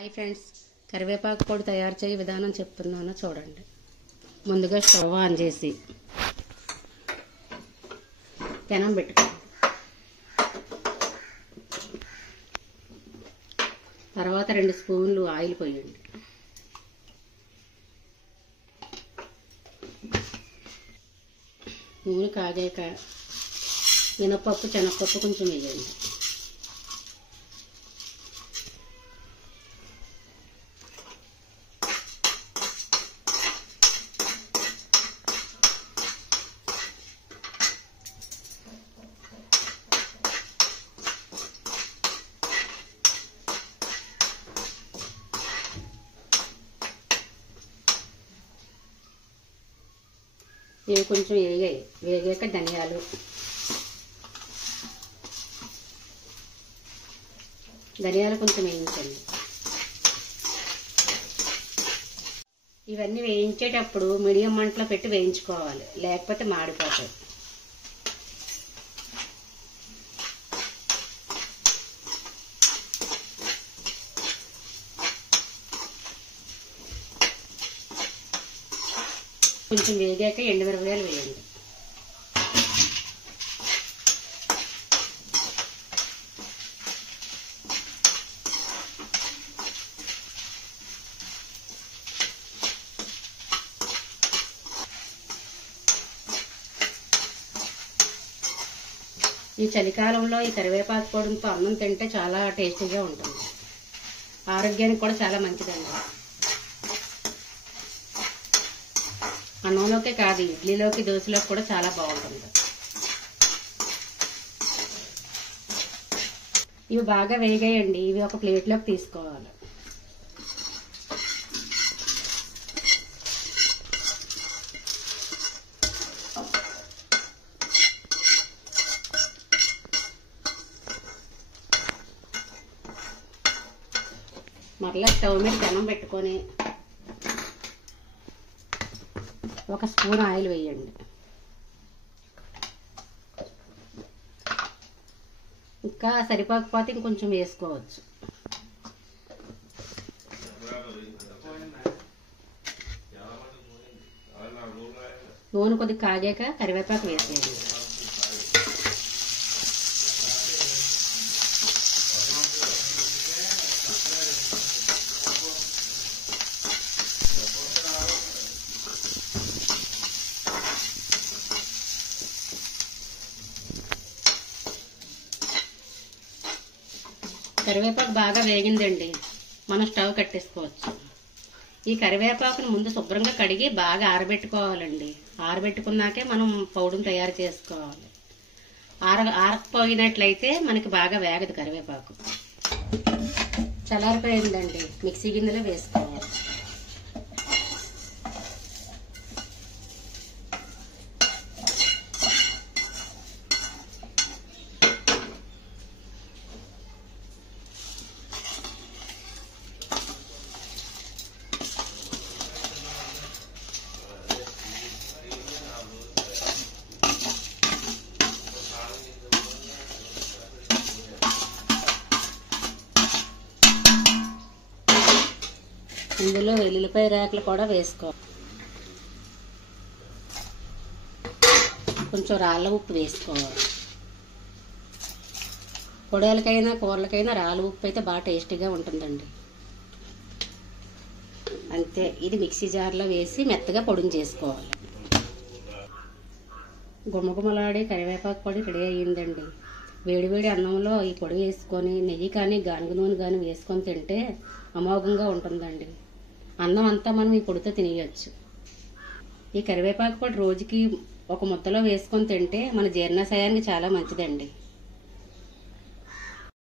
Hi friends, కరివేపాకు పొడి తయారు చేయ విధానం చెప్తున్నాను చూడండి. ముందుగా స్టవ్ ఆన్ చేసి పెనం పెట్టుకోండి. తర్వాత 2 స్పూన్లు ఆయిల్ పోయండి. నూనె కాగాక మినపప్పు శనగపప్పు కొంచెం వేయండి. ఇవి కొంచెం వేగాక ధనియాలు కొంచెం వేయించండి. ఇవన్నీ వేయించేటప్పుడు మీడియం మంటలో పెట్టి వేయించుకోవాలి, లేకపోతే మాడిపోతాయి. కొంచెం వేగాక ఎండుమిరపకాయలు వేయండి. ఈ చలికాలంలో ఈ కరివేపాకు పొడితో అన్నం తింటే చాలా టేస్టీగా ఉంటుంది. ఆరోగ్యానికి కూడా చాలా మంచిదండి. అన్నంలోకే కాదు, ఇడ్లీలోకి దోశలోకి కూడా చాలా బాగుంటుంది. ఇవి బాగా వేగాయండి. ఇవి ఒక ప్లేట్లోకి తీసుకోవాలి. మరలా స్టవ్ మీద పెనం పెట్టుకొని 1 స్పూన్ ఆయిల్ వేయండి. ఇంకా సరిపోకపోతే ఇంకొంచెం వేసుకోవచ్చు. నూనె కొద్దిగా కాగాక కరివేపాకు వేసేయండి. కరివేపాకు బాగా వేగిందండి. మనం స్టవ్ కట్టేసుకోవచ్చు. ఈ కరివేపాకుని ముందు శుభ్రంగా కడిగి బాగా ఆరబెట్టుకోవాలండి. ఆరబెట్టుకున్నాకే మనం పౌడర్ని తయారు చేసుకోవాలి. ఆరకపోయినట్లయితే మనకి బాగా వేగదు కరివేపాకు. చల్లారిపోయిందండి, మిక్సీ గిన్నెలో వేసుకోవాలి. ఇందులో వెల్లుల్లిపాయ రేకలు కూడా వేసుకోవాలి. కొంచెం రాళ్ళ ఉప్పు వేసుకోవాలి. పొడలకైనా కూరలకైనా రాళ్ళ ఉప్పు అయితే బాగా టేస్టీగా ఉంటుందండి. అంతే. ఇది మిక్సీ జార్లో వేసి మెత్తగా పొడిని చేసుకోవాలి. గుమ్మగుమ్మలాడే కరివేపాకు పొడి రెడీ అయ్యిందండి. వేడివేడి అన్నంలో ఈ పొడి వేసుకొని నెయ్యి కానీ గానుగ నూనె కానీ వేసుకొని తింటే అమోఘంగా ఉంటుందండి. అన్నం అంతా మనం ఈ పొడితో తినేయచ్చు. ఈ కరివేపాకు పొడి రోజుకి 1 ముద్దలో వేసుకొని తింటే మన జీర్ణాశయానికి చాలా మంచిదండి.